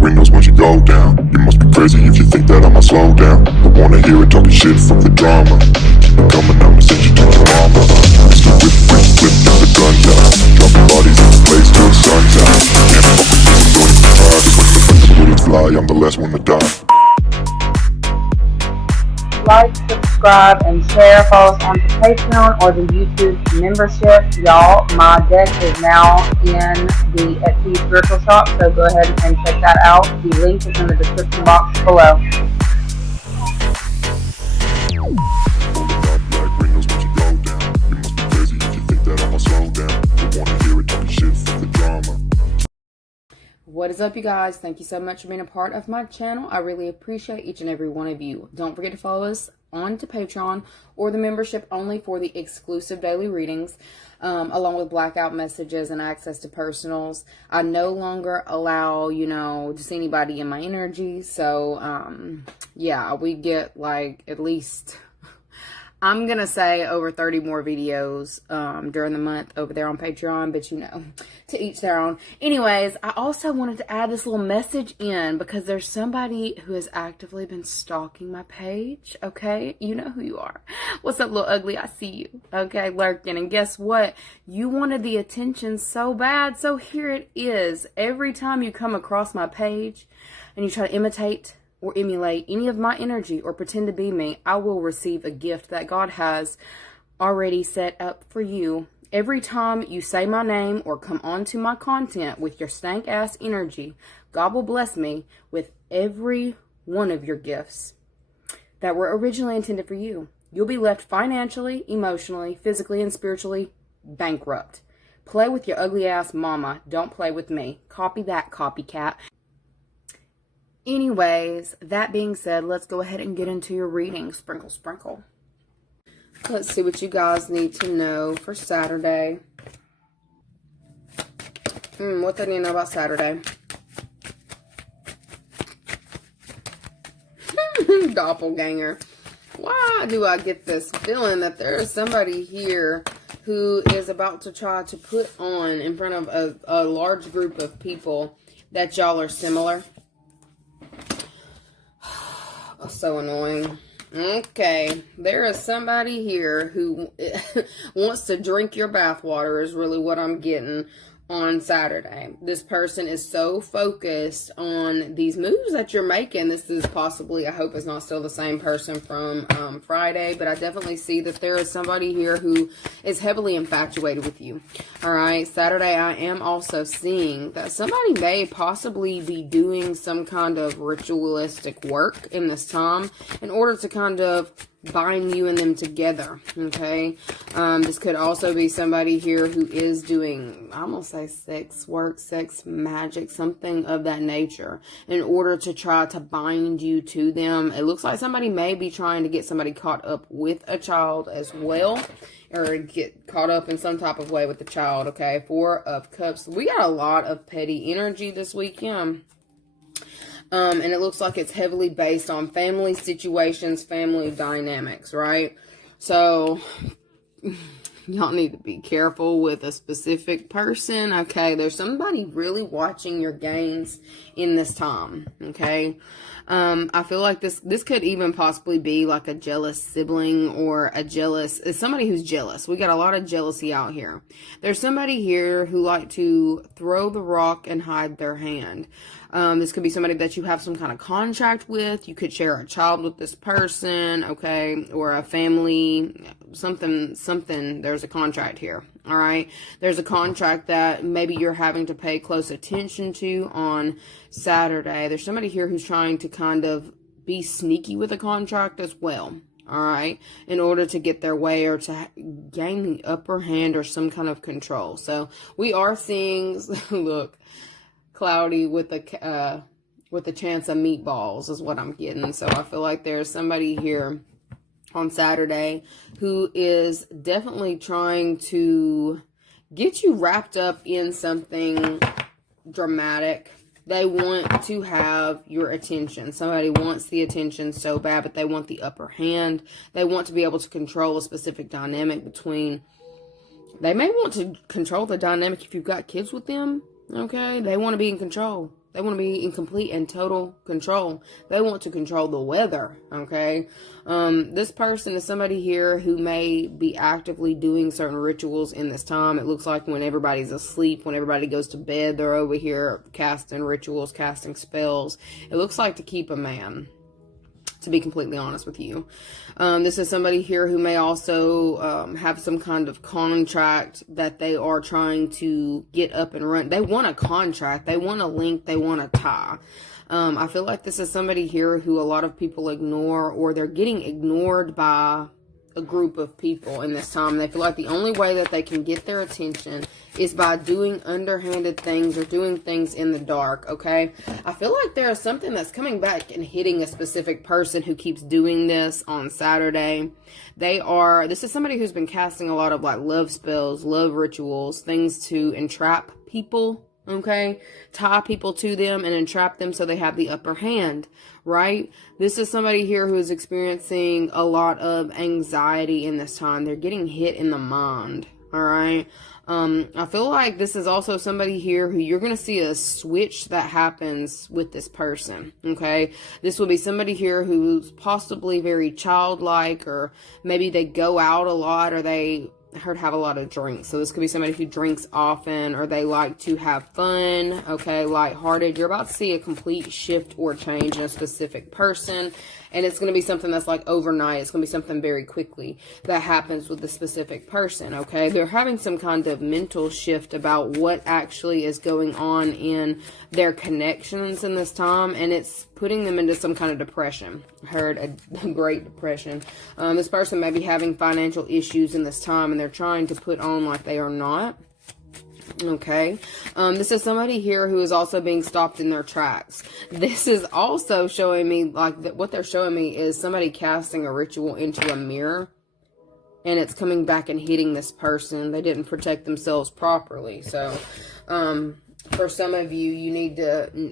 windows once you go down. You must be crazy if you think that I'ma slow down. Don't wanna hear it talking shit, fuck the drama. Keep it coming, I'ma send you to your mama. Mr. Whip, whip, whip, get the guns out. Dropping bodies in the place till the sun's out. Can't fuck with this, don't even try. Cause when the bullets fly, I'm the last one to die. Like, subscribe, and share. Follow us on the Patreon or the YouTube membership. Y'all, my deck is now in the Etsy Spiritual Shop, so go ahead and check that out. The link is in the description box below. What is up, you guys? Thank you so much for being a part of my channel. I really appreciate each and every one of you. Don't forget to follow us on to Patreon or the membership only for the exclusive daily readings, along with blackout messages and access to personals. I no longer allow, just anybody in my energy. So, yeah, we get like at least, I'm going to say over 30 more videos during the month over there on Patreon, but to each their own. Anyways, I also wanted to add this little message in because there's somebody who has actively been stalking my page, okay? You know who you are. What's up, little ugly? I see you, okay, lurking. And guess what? You wanted the attention so bad, so here it is. Every time you come across my page and you try to imitate or emulate any of my energy or pretend to be me, I will receive a gift that God has already set up for you. Every time you say my name or come onto my content with your stank ass energy, God will bless me with every one of your gifts that were originally intended for you. You'll be left financially, emotionally, physically, and spiritually bankrupt. Play with your ugly ass mama. Don't play with me. Copy that, copycat. Anyways, that being said, let's go ahead and get into your reading. Sprinkle, sprinkle. Let's see what you guys need to know for Saturday. What they need to know about Saturday. Doppelganger. Why do I get this feeling that there is somebody here who is about to try to put on in front of a large group of people that y'all are similar? So annoying. Okay, there is somebody here who wants to drink your bathwater is really what I'm getting on Saturday. This person is so focused on these moves that you're making. This is possibly, I hope it's not still the same person from Friday, but I definitely see that there is somebody here who is heavily infatuated with you. All right, Saturday, I am also seeing that somebody may possibly be doing some kind of ritualistic work in this time in order to kind of bind you and them together, okay? This could also be somebody here who is doing, I'm gonna say sex work, sex magic, something of that nature, in order to try to bind you to them. It looks like somebody may be trying to get somebody caught up with a child as well, or get caught up in some type of way with the child, okay? Four of Cups. We got a lot of petty energy this weekend. And it looks like it's heavily based on family situations, family dynamics, right? So, y'all need to be careful with a specific person, okay? There's somebody really watching your gains in this time, okay? I feel like this could even possibly be like a jealous sibling or somebody who's jealous. We got a lot of jealousy out here. There's somebody here who like to throw the rock and hide their hand. This could be somebody that you have some kind of contract with. You could share a child with this person, okay, or a family, something. There's a contract here, all right? There's a contract that maybe you're having to pay close attention to on Saturday. There's somebody here who's trying to kind of be sneaky with a contract as well, all right, in order to get their way or to gain the upper hand or some kind of control. So we are seeing, look, cloudy with a chance of meatballs is what I'm getting. So I feel like there's somebody here on Saturday who is definitely trying to get you wrapped up in something dramatic. They want to have your attention. Somebody wants the attention so bad, but they want the upper hand. They want to be able to control a specific dynamic between. They may want to control the dynamic if you've got kids with them. Okay, they want to be in control. They want to be in complete and total control. They want to control the weather, okay? This person is somebody here who may be actively doing certain rituals in this time. It looks like when everybody's asleep, when everybody goes to bed, they're over here casting rituals, casting spells. It looks like to keep a man, to be completely honest with you. This is somebody here who may also have some kind of contract that they are trying to get up and run. They want a contract. They want a link. They want a tie. I feel like this is somebody here who a lot of people ignore, or they're getting ignored by a group of people in this time. They feel like the only way that they can get their attention is by doing underhanded things or doing things in the dark, okay? I feel like there is something that's coming back and hitting a specific person who keeps doing this on Saturday. This is somebody who's been casting a lot of like love spells, love rituals, things to entrap people, okay? Tie people to them and entrap them so they have the upper hand, right? This is somebody here who is experiencing a lot of anxiety in this time. They're getting hit in the mind, all right? I feel like this is also somebody here who you're going to see a switch that happens with this person, okay? This will be somebody here who's possibly very childlike, or maybe they go out a lot, or they have a lot of drinks. So this could be somebody who drinks often, or they like to have fun, okay, lighthearted. You're about to see a complete shift or change in a specific person, and it's going to be something that's like overnight. It's going to be something very quickly that happens with the specific person, okay? They're having some kind of mental shift about what actually is going on in their connections in this time, and it's putting them into some kind of depression. I heard a great depression. This person may be having financial issues in this time, and they're trying to put on like they are not. Okay. This is somebody here who is also being stopped in their tracks. This is also showing me like what they're showing me is somebody casting a ritual into a mirror, and it's coming back and hitting this person. They didn't protect themselves properly. So, for some of you,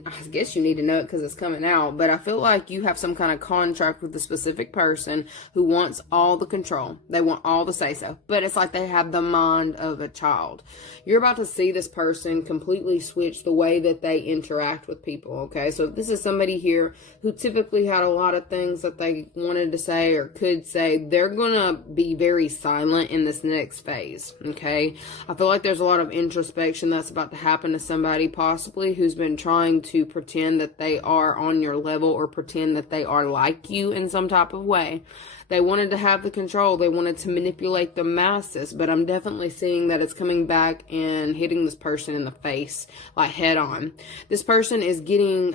I guess you need to know it because it's coming out, but I feel like you have some kind of contract with a specific person who wants all the control. They want all the say-so, but it's like they have the mind of a child. You're about to see this person completely switch the way that they interact with people, okay? So if this is somebody here who typically had a lot of things that they wanted to say or could say, they're going to be very silent in this next phase, okay? I feel like there's a lot of introspection that's about to happen to somebody possibly who's been trying to pretend that they are on your level or pretend that they are like you in some type of way. They wanted to have the control. They wanted to manipulate the masses, but I'm definitely seeing that it's coming back and hitting this person in the face, like head on. This person is getting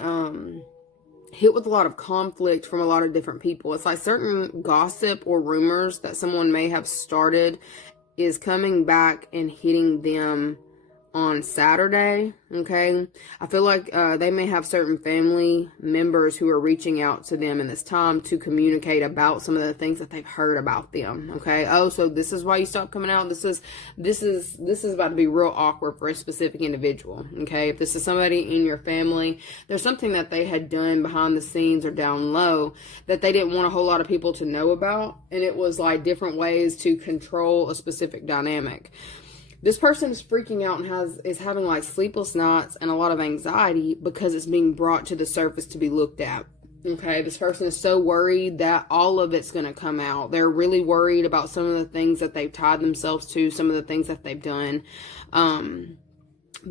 hit with a lot of conflict from a lot of different people. It's like certain gossip or rumors that someone may have started is coming back and hitting them on Saturday, okay? I feel like they may have certain family members who are reaching out to them in this time to communicate about some of the things that they've heard about them, okay? Oh, so this is why you stopped coming out? This is about to be real awkward for a specific individual, okay? If this is somebody in your family, there's something that they had done behind the scenes or down low that they didn't want a whole lot of people to know about, and it was like different ways to control a specific dynamic. This person is freaking out and is having like sleepless nights and a lot of anxiety because it's being brought to the surface to be looked at. Okay, this person is so worried that all of it's going to come out. They're really worried about some of the things that they've tied themselves to, some of the things that they've done,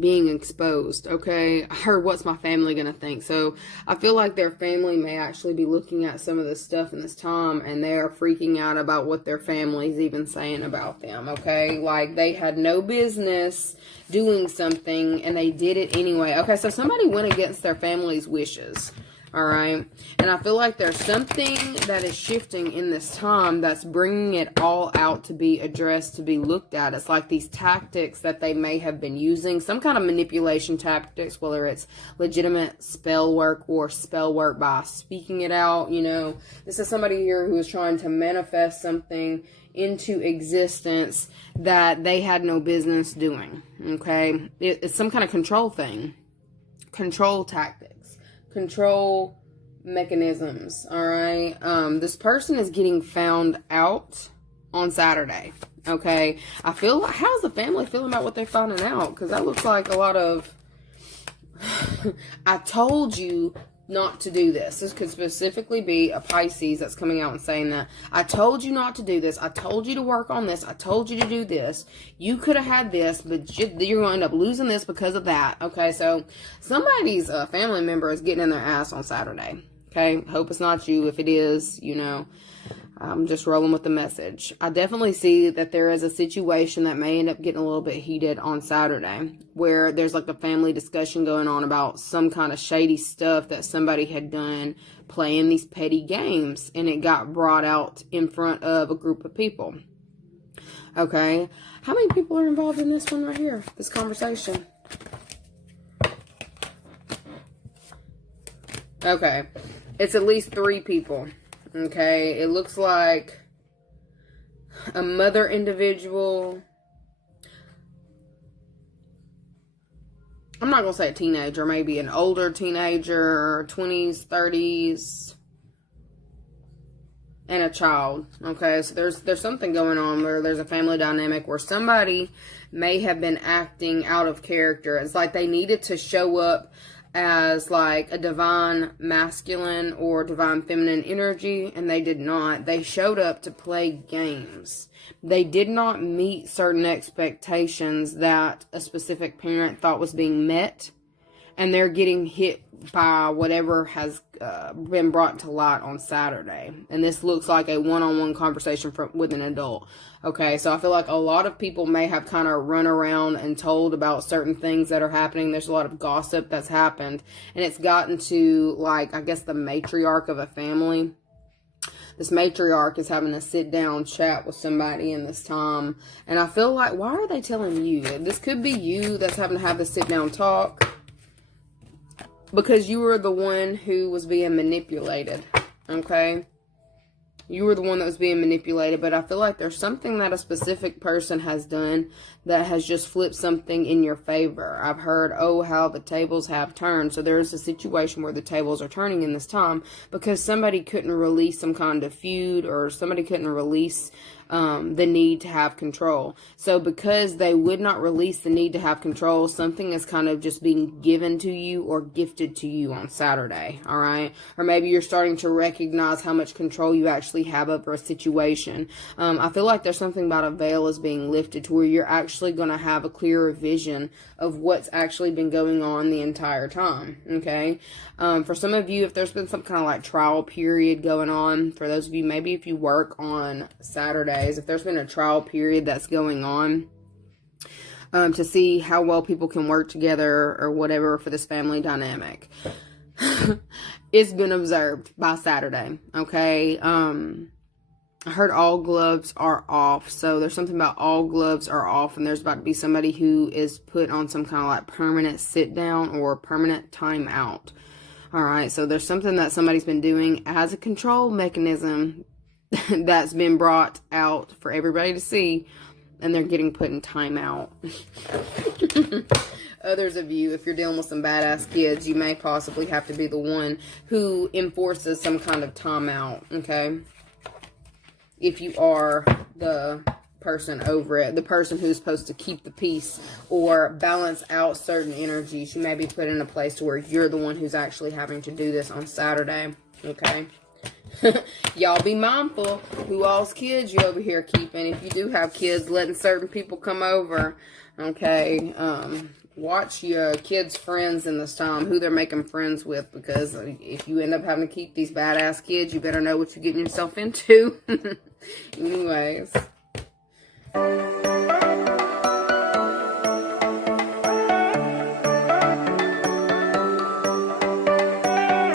being exposed. Okay, I heard what's my family going to think. So I feel like their family may actually be looking at some of this stuff in this time, and they are freaking out about what their family's even saying about them. Okay, like they had no business doing something and they did it anyway. Okay, so somebody went against their family's wishes. All right. And I feel like there's something that is shifting in this time that's bringing it all out to be addressed, to be looked at. It's like these tactics that they may have been using, some kind of manipulation tactics, whether it's legitimate spell work or spell work by speaking it out. You know, this is somebody here who is trying to manifest something into existence that they had no business doing. Okay. It's some kind of control thing, control tactics. Control mechanisms, all right? This person is getting found out on Saturday, okay? I feel like, how's the family feeling about what they're finding out? Because that looks like a lot of I told you not to do this. This could specifically be a Pisces that's coming out and saying that. I told you not to do this. I told you to work on this. I told you to do this. You could have had this, but you're going to end up losing this because of that. Okay, so somebody's family member is getting in their ass on Saturday. Okay, hope it's not you. If it is, you know, I'm just rolling with the message. I definitely see that there is a situation that may end up getting a little bit heated on Saturday, where there's like a family discussion going on about some kind of shady stuff that somebody had done playing these petty games, and it got brought out in front of a group of people. Okay, how many people are involved in this one right here, this conversation? Okay, it's at least 3 people. Okay, it looks like a mother individual. I'm not going to say a teenager, maybe an older teenager, 20s, 30s, and a child. Okay, so there's something going on where there's a family dynamic where somebody may have been acting out of character. It's like they needed to show up as like a divine masculine or divine feminine energy, and they did not. They showed up to play games. They did not meet certain expectations that a specific parent thought was being met, and they're getting hit by whatever has been brought to light on Saturday. And this looks like a one-on-one conversation with an adult. Okay, so I feel like a lot of people may have kind of run around and told about certain things that are happening. There's a lot of gossip that's happened, and it's gotten to, like, I guess the matriarch of a family. This matriarch is having a sit-down chat with somebody in this time, and I feel like, why are they telling you? This could be you that's having to have the sit-down talk, because you were the one who was being manipulated, okay? You were the one that was being manipulated, but I feel like there's something that a specific person has done that has just flipped something in your favor. I've heard, oh, how the tables have turned. So there's a situation where the tables are turning in this time because somebody couldn't release some kind of feud, or somebody couldn't release the need to have control. So because they would not release the need to have control, something is kind of just being given to you or gifted to you on Saturday, all right? Or maybe you're starting to recognize how much control you actually have over a situation. I feel like there's something about a veil is being lifted to where you're actually going to have a clearer vision of what's actually been going on the entire time, okay? For some of you, if there's been some kind of like trial period going on, for those of you, maybe if you work on Saturdays, if there's been a trial period that's going on, to see how well people can work together or whatever for this family dynamic, it's been observed by Saturday, okay? I heard all gloves are off. So there's something about all gloves are off, and there's about to be somebody who is put on some kind of like permanent sit down or permanent time out. All right. So there's something that somebody's been doing as a control mechanism that's been brought out for everybody to see, and they're getting put in time out. Others of you, if you're dealing with some badass kids, you may possibly have to be the one who enforces some kind of timeout, okay? If you are the person over it, the person who's supposed to keep the peace or balance out certain energies, you may be put in a place where you're the one who's actually having to do this on Saturday, okay? Y'all be mindful who all's kids you over here keeping. If you do have kids, letting certain people come over, okay? Watch your kids' friends in this time, who they're making friends with, because if you end up having to keep these badass kids, you better know what you're getting yourself into. Anyways.